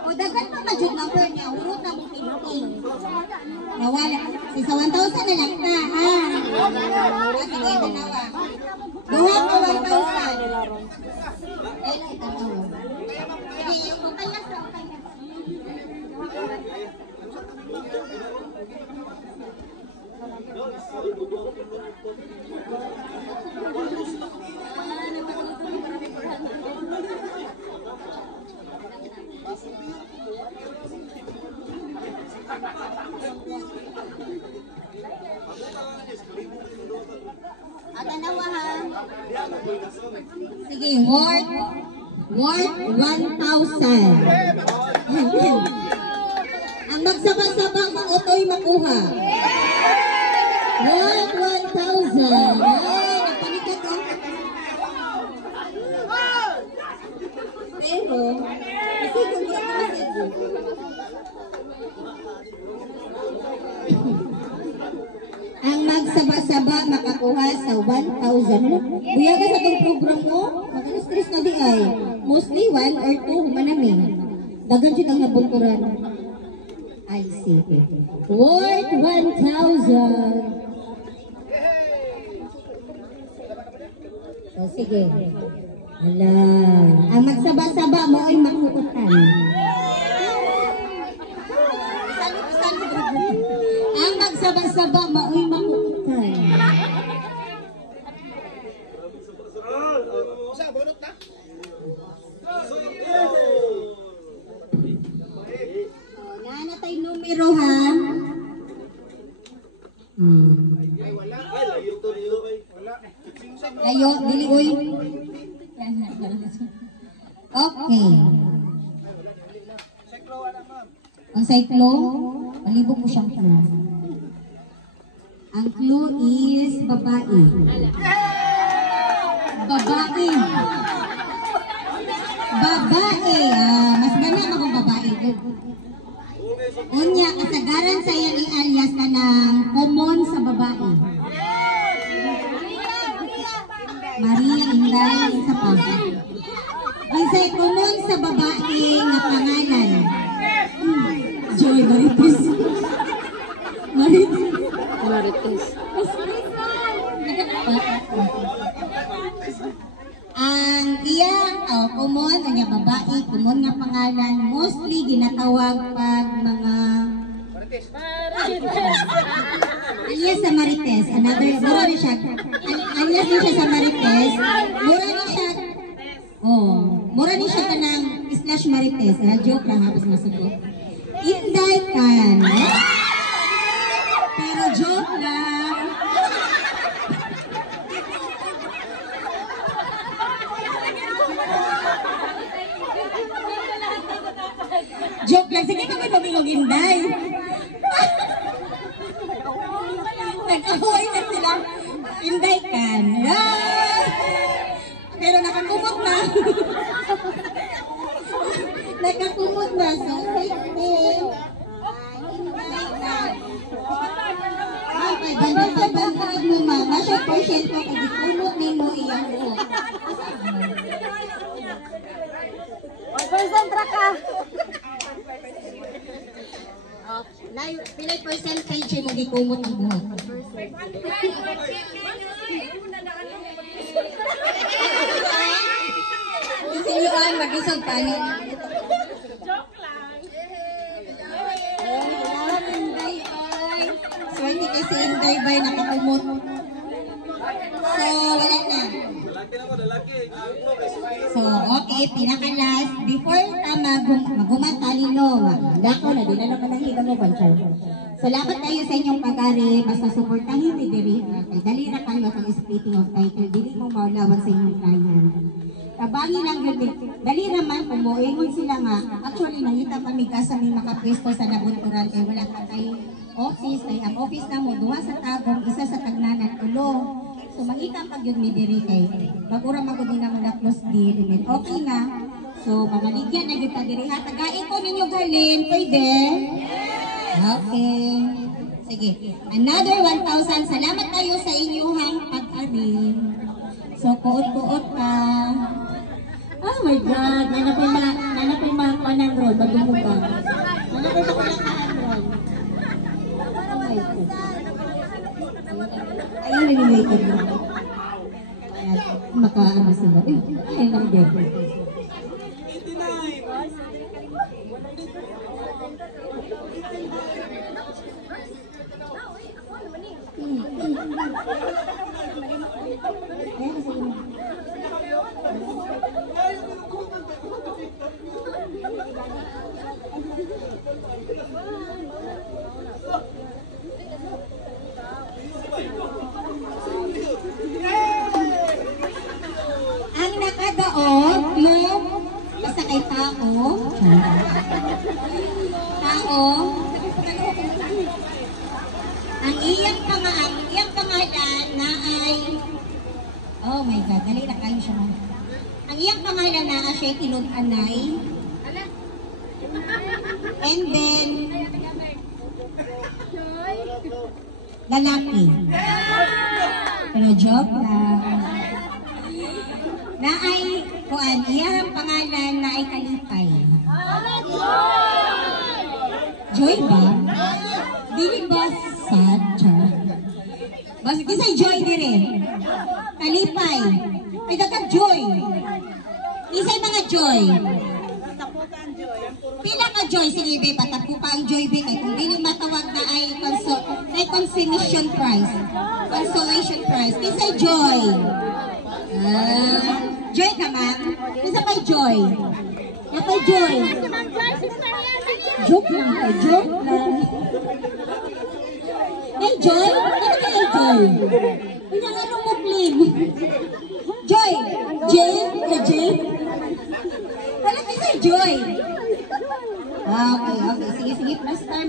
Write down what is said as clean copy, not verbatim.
O dagan pa ka-jud number niya. Urot na mo pinting. Nawala. Sa 1,000 na lang ta, ha? Sige, dalawa. Duha ko 1,000. Ay, lang itanaw. Sige, okay lang sa okay lang. Sige, worth 1,000. Ang magsabang-sabang mag-otoy makuha. Worth 1,000. Ay, napanikat ko. Pero, kasi kung di ako masigo. Ang magsaba-saba makakuha sa 1,000. Buya ka sa itong program mo, mag-stress na di ay. Mostly 1 or 2 humanami. Dagan siya kang nabunturan. I see. Worth 1,000. So, sige. Ala. Ang magsaba-saba mo ay makukutan. Ang magsaba-saba mo ay makukutan. Nana tayo numero, ha? Layo, dili, uy. Okay. Ang sa clue, palibog mo siyang clue. Ang clue is babae. Babae. Babae. Mas gana akong babae. Unya, kasagaran sa iyang alias ka ng common sa babae. Maria Inday sa pasa. Ang sa common sa babae na pangalan. Joy Marites. Marites. Ang iyang common, ang iyang babae, common nga pangalan, mostly ginatawag pag mga alias sa Marites. Another, mura rin siya. Alias din siya sa Marites. Mura rin siya. Mura rin siya ka ng slash Marites. Joke lang, habis masugot. Inday kan. Pero joke lang. Joke lang. Sige naman pamilog Inday. Nagkahuay na sila. Inday kan. Pero nakakumot na. Nakakumot na. So, ay, bantag mo mama. Siya portion ko kung ikulot ni mo iyang buhok. 1% ka. Pilay percentage mo gikumot ang buhok. Kasi yun, mag-isang paano. Joke lang. Swerte kasi Inday bay nakakumot. So, wala na. So, okay, pinaka-last. Before magumatalino, dako na, di na naman ang higa mo, Banchar. Salamat kayo sa inyong pag-ari. Basta supportahin ni Diri. Kay dalira kayo at ang splitting of title. Dili mo maulawan sa inyong client. Kabangi lang yun. Dali naman, kumuingon sila nga. Actually, nangita kami kasi may makapwesto sa nabunturan. Kaya wala ka tayo office. Kaya ang office na mo, duha sa Tagum, isa sa Tagnanan, Ulo. So, mangita pag yun ni Diri kay. Bagura magudin na mo na close deal. Okay na. So, mamaligyan na yun ta Diri. Tagain ko ninyo galin. Pwede? Okay. Sige. Another 1,000. Salamat tayo sa inyong pag-ari. So, kuot-kuot ka. Oh my God! Nanap yung mga kanang roll, magumugang. Nanap yung mga kanang roll. Oh my God. Ayun, niliwaited mo. Ayan, makaano sila. Ay, nang debo. Ang nakadaot yung basta kay tao. Ang iyang pangalan na ay oh my God, dali na kayo siya. Ang iyang pangalan na siya Kilog-anay. And then lalaki. Pero joke lang. Na ay kuan, iyang pangalan na ay Kalipay. Joy ba? Dili ba sad? Basta kisay Joy dire. Kalipay. Ay dagat Joy. Isay mga Joy. Pila ka Joy? Sige be, patapo pa ang Joy be. Kaya kung dili matawag na ay consolation prize. Consolation prize. Kisay Joy. Joy ka ma'am? Isa pa Joy. Apa Joy? Joke lang ka, joke lang. Hey Joy? Ano kaya Joy? Ilang ano mo claim? Joy? Jane? Jane? Wala kasi Joy. Okay. Sige. Plus time.